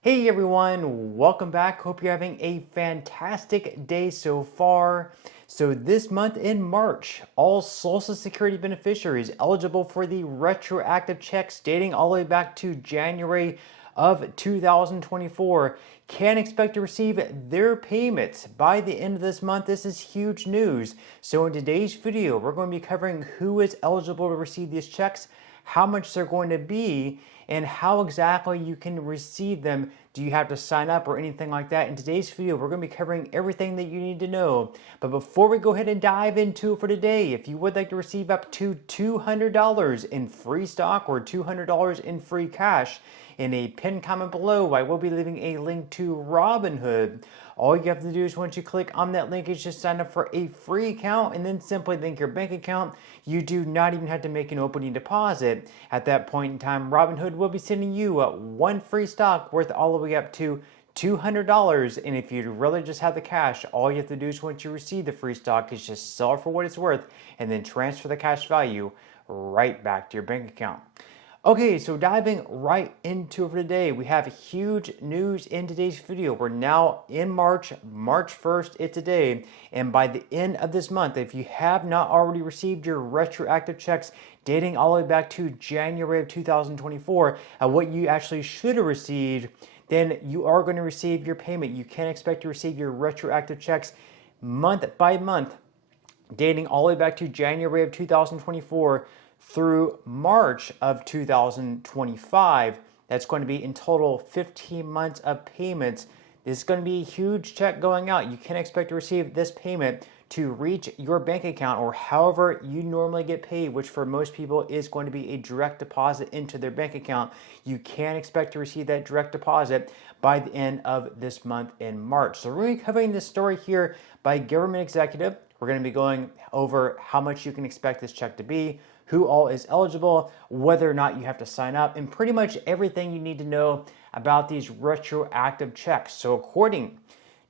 Hey everyone, welcome back. Hope you're having a fantastic day so far. So this month in March, all Social Security beneficiaries eligible for the retroactive checks dating all the way back to January of 2024 can expect to receive their payments by the end of this month. This is huge news. So in today's video, we're going to be covering who is eligible to receive these checks, how much they're going to be, and how exactly you can receive them. Do you have to sign up or anything like that? In today's video, we're going to be covering everything that you need to know. But before we go ahead and dive into it for today, if you would like to receive up to $200 in free stock or $200 in free cash, in a pinned comment below, I will be leaving a link to Robinhood. All you have to do is once you click on that link is just sign up for a free account and then simply link your bank account. You do not even have to make an opening deposit. At that point in time, Robinhood will be sending you one free stock worth all the way up to $200. And if you really just have the cash, all you have to do is once you receive the free stock is just sell it for what it's worth and then transfer the cash value right back to your bank account. Okay, so diving right into it for today, we have huge news in today's video. We're now in March 1st, it's today, and by the end of this month, if you have not already received your retroactive checks dating all the way back to January of 2024, what you actually should have received, then you are going to receive your payment. You can expect to receive your retroactive checks month by month, dating all the way back to January of 2024 through March of 2025. That's going to be in total 15 months of payments. This is going to be a huge check going out. You can expect to receive this payment to reach your bank account or however you normally get paid, which for most people is going to be a direct deposit into their bank account. You can expect to receive that direct deposit by the end of this month in March. So we're going to be covering this story here by government executive. We're going to be going over how much you can expect this check to be, who all is eligible, whether or not you have to sign up, and pretty much everything you need to know about these retroactive checks. So according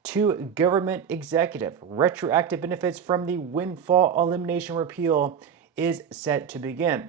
to government executive, retroactive benefits from the windfall elimination repeal is set to begin.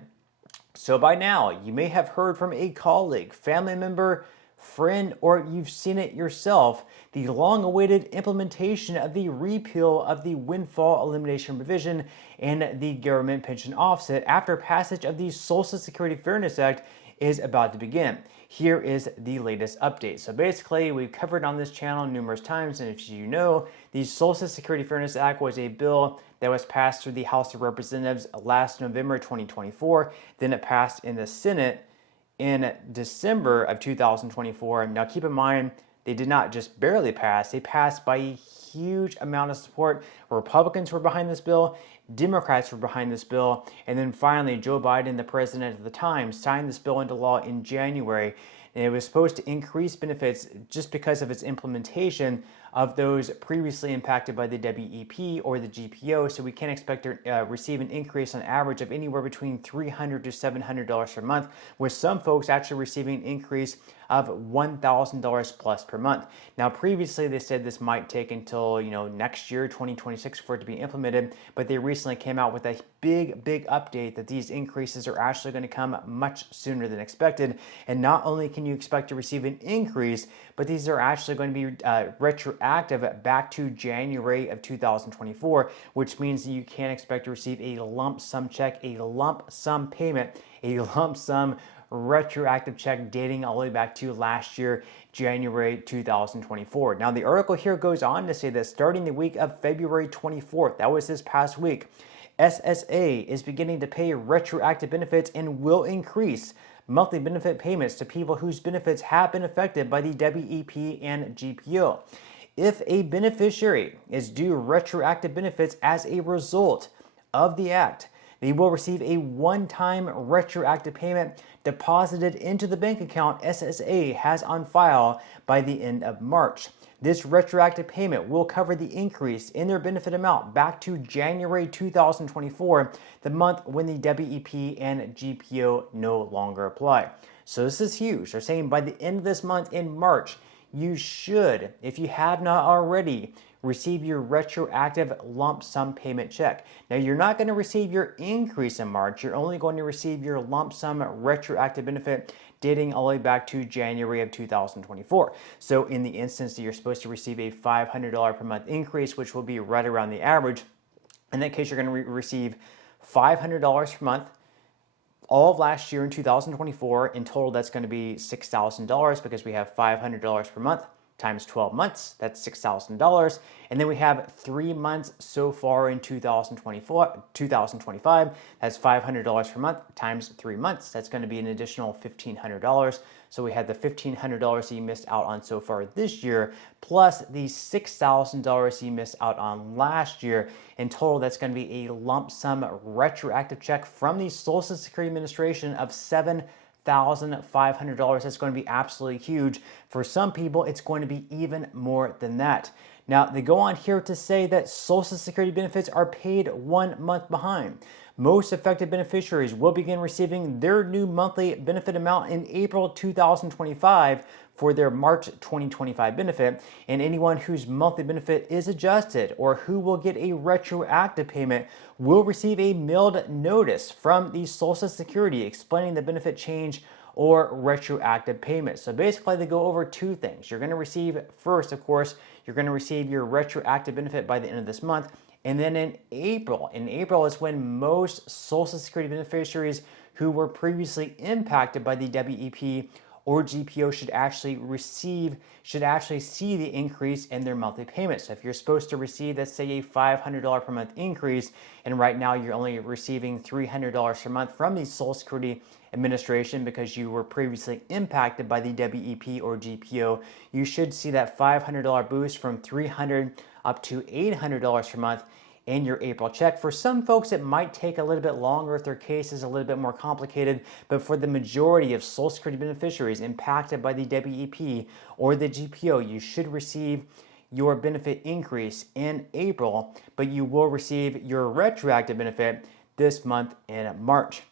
So by now, you may have heard from a colleague, family member, friend, or you've seen it yourself, the long-awaited implementation of the repeal of the windfall elimination provision and the government pension offset after passage of the Social Security Fairness Act is about to begin. Here is the latest update. So basically, we've covered on this channel numerous times, and if you know, the Social Security Fairness Act was a bill that was passed through the House of Representatives last November 2024. Then it passed in the Senate in December of 2024. Now keep in mind, they did not just barely pass, they passed by a huge amount of support. Republicans were behind this bill, Democrats were behind this bill, and then finally Joe Biden, the president at the time, signed this bill into law in January. And it was supposed to increase benefits just because of its implementation of those previously impacted by the WEP or the GPO. So we can expect to receive an increase on average of anywhere between $300 to $700 per month, with some folks actually receiving an increase of $1,000 plus per month. Now, previously they said this might take until next year, 2026, for it to be implemented, but they recently came out with a big update that these increases are actually going to come much sooner than expected. And not only can you expect to receive an increase, but these are actually going to be retroactive back to January of 2024, which means that you can expect to receive a lump sum check, a lump sum payment, a lump sum retroactive check dating all the way back to last year, January 2024. Now, the article here goes on to say that starting the week of February 24th, that was this past week, SSA is beginning to pay retroactive benefits and will increase monthly benefit payments to people whose benefits have been affected by the WEP and GPO. If a beneficiary is due retroactive benefits as a result of the act, they will receive a one-time retroactive payment deposited into the bank account SSA has on file by the end of March. This retroactive payment will cover the increase in their benefit amount back to January 2024, the month when the WEP and GPO no longer apply. So this is huge. They're saying by the end of this month in March, you should, if you have not already, receive your retroactive lump sum payment check. Now, you're not going to receive your increase in March. You're only going to receive your lump sum retroactive benefit dating all the way back to January of 2024. So in the instance that you're supposed to receive a $500 per month increase, which will be right around the average, in that case, you're going to receive $500 per month. All of last year in 2024, in total, that's going to be $6,000 because we have $500 per month times 12 months, that's $6,000. And then we have 3 months so far in 2025, that's $500 per month times 3 months. That's going to be an additional $1,500. So we had the $1,500 that you missed out on so far this year, plus the $6,000 you missed out on last year. In total, that's going to be a lump sum retroactive check from the Social Security Administration of $7,500. That's going to be absolutely huge. For some people, it's going to be even more than that. Now, they go on here to say that Social Security benefits are paid 1 month behind. Most affected beneficiaries will begin receiving their new monthly benefit amount in April 2025 for their March 2025 benefit, and anyone whose monthly benefit is adjusted or who will get a retroactive payment will receive a mailed notice from the Social Security explaining the benefit change or retroactive payment. So basically they go over two things. You're going to receive, first, of course, you're going to receive your retroactive benefit by the end of this month. And then in April is when most Social Security beneficiaries who were previously impacted by the WEP or GPO should actually see the increase in their monthly payments. So if you're supposed to receive, let's say, a $500 per month increase, and right now you're only receiving $300 per month from the Social Security Administration because you were previously impacted by the WEP or GPO, you should see that $500 boost from $300 up to $800 per month in your April check. For some folks, it might take a little bit longer if their case is a little bit more complicated, but for the majority of Social Security beneficiaries impacted by the WEP or the GPO, you should receive your benefit increase in April, but you will receive your retroactive benefit this month in March.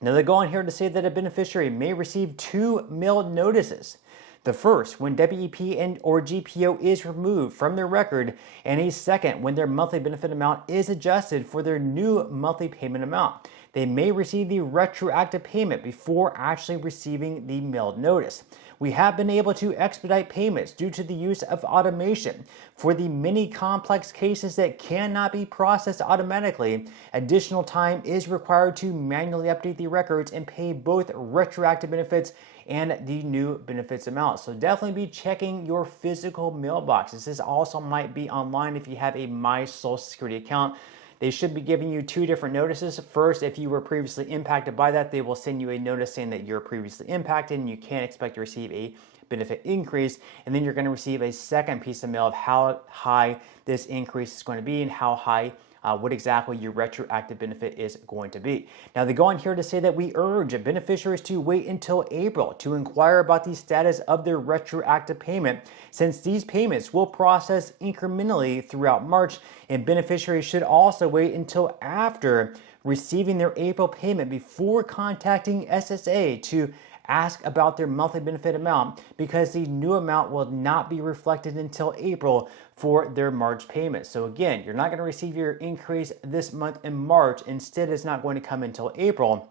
Now they go on here to say that a beneficiary may receive 2 mailed notices. The first, when WEP or GPO is removed from their record, and a second, when their monthly benefit amount is adjusted for their new monthly payment amount. They may receive the retroactive payment before actually receiving the mailed notice. We have been able to expedite payments due to the use of automation. For the many complex cases that cannot be processed automatically, additional time is required to manually update the records and pay both retroactive benefits and the new benefits amount. So definitely be checking your physical mailboxes. This also might be online if you have a My Social Security account. They should be giving you 2 different notices. First, if you were previously impacted by that, they will send you a notice saying that you're previously impacted and you can't expect to receive a benefit increase. And then you're going to receive a second piece of mail of how high this increase is going to be and how high what exactly your retroactive benefit is going to be. Now they go on here to say that we urge beneficiaries to wait until April to inquire about the status of their retroactive payment, since these payments will process incrementally throughout March, and beneficiaries should also wait until after receiving their April payment before contacting SSA to ask about their monthly benefit amount, because the new amount will not be reflected until April for their March payment. So again, you're not going to receive your increase this month in March. Instead, it's not going to come until April.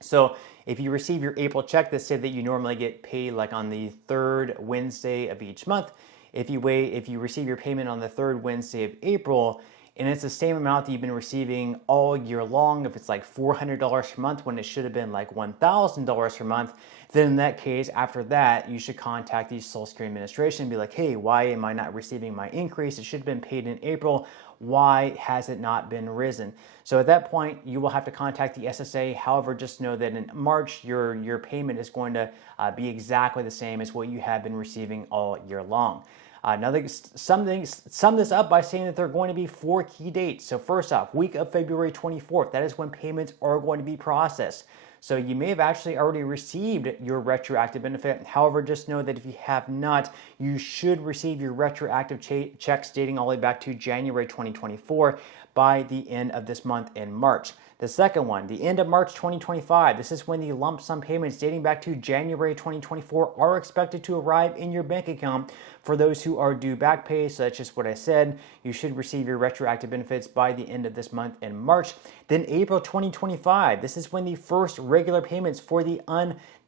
So if you receive your April check, let's say that you normally get paid like on the 3rd Wednesday of each month. If you receive your payment on the 3rd Wednesday of April, and it's the same amount that you've been receiving all year long, if it's like $400 per month when it should have been like $1,000 per month, then in that case, after that, you should contact the Social Security Administration and be like, hey, why am I not receiving my increase? It should have been paid in April. Why has it not been risen? So at that point, you will have to contact the SSA. However, just know that in March, your payment is going to be exactly the same as what you have been receiving all year long. Now they sum this up by saying that there are going to be 4 key dates. So first off, week of February 24th, that is when payments are going to be processed. So you may have actually already received your retroactive benefit. However, just know that if you have not, you should receive your retroactive checks dating all the way back to January 2024 by the end of this month in March. The second one, the end of March 2025. This is when the lump sum payments dating back to January 2024 are expected to arrive in your bank account for those who are due back pay. So that's just what I said. You should receive your retroactive benefits by the end of this month in March. Then April 2025. This is when the first regular payments for the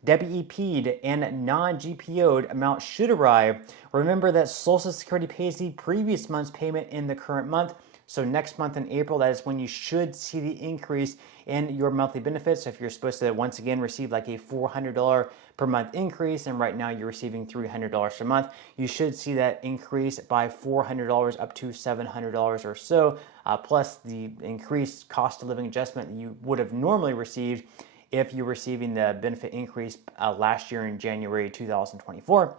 WEP'd and non-GPO'd amount should arrive. Remember that Social Security pays the previous month's payment in the current month. So next month in April, that is when you should see the increase in your monthly benefits. So if you're supposed to, once again, receive like a $400 per month increase, and right now you're receiving $300 per month, you should see that increase by $400 up to $700 or so, plus the increased cost of living adjustment that you would have normally received if you're receiving the benefit increase last year in January 2024.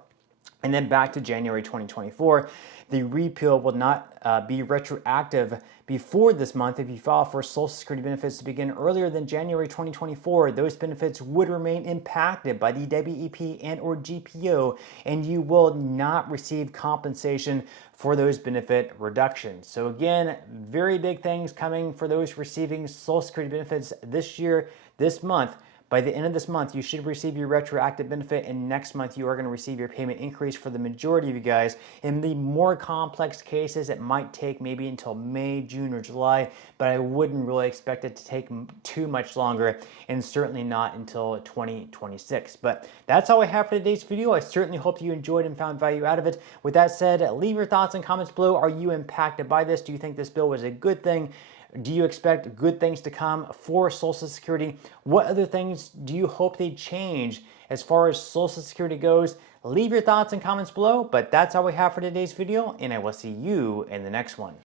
And then back to January 2024, the repeal will not be retroactive before this month. If you file for Social Security benefits to begin earlier than January 2024, those benefits would remain impacted by the WEP and or GPO, and you will not receive compensation for those benefit reductions. So again, very big things coming for those receiving Social Security benefits this year, this month. By the end of this month, you should receive your retroactive benefit, and next month you are going to receive your payment increase for the majority of you guys. In the more complex cases, it might take maybe until May, June, or July, but I wouldn't really expect it to take too much longer, and certainly not until 2026. But that's all I have for today's video. I certainly hope you enjoyed and found value out of it. With that said, leave your thoughts and comments below. Are you impacted by this? Do you think this bill was a good thing? Do you expect good things to come for Social Security? What other things do you hope they change as far as Social Security goes? Leave your thoughts and comments below, but that's all we have for today's video, and I will see you in the next one.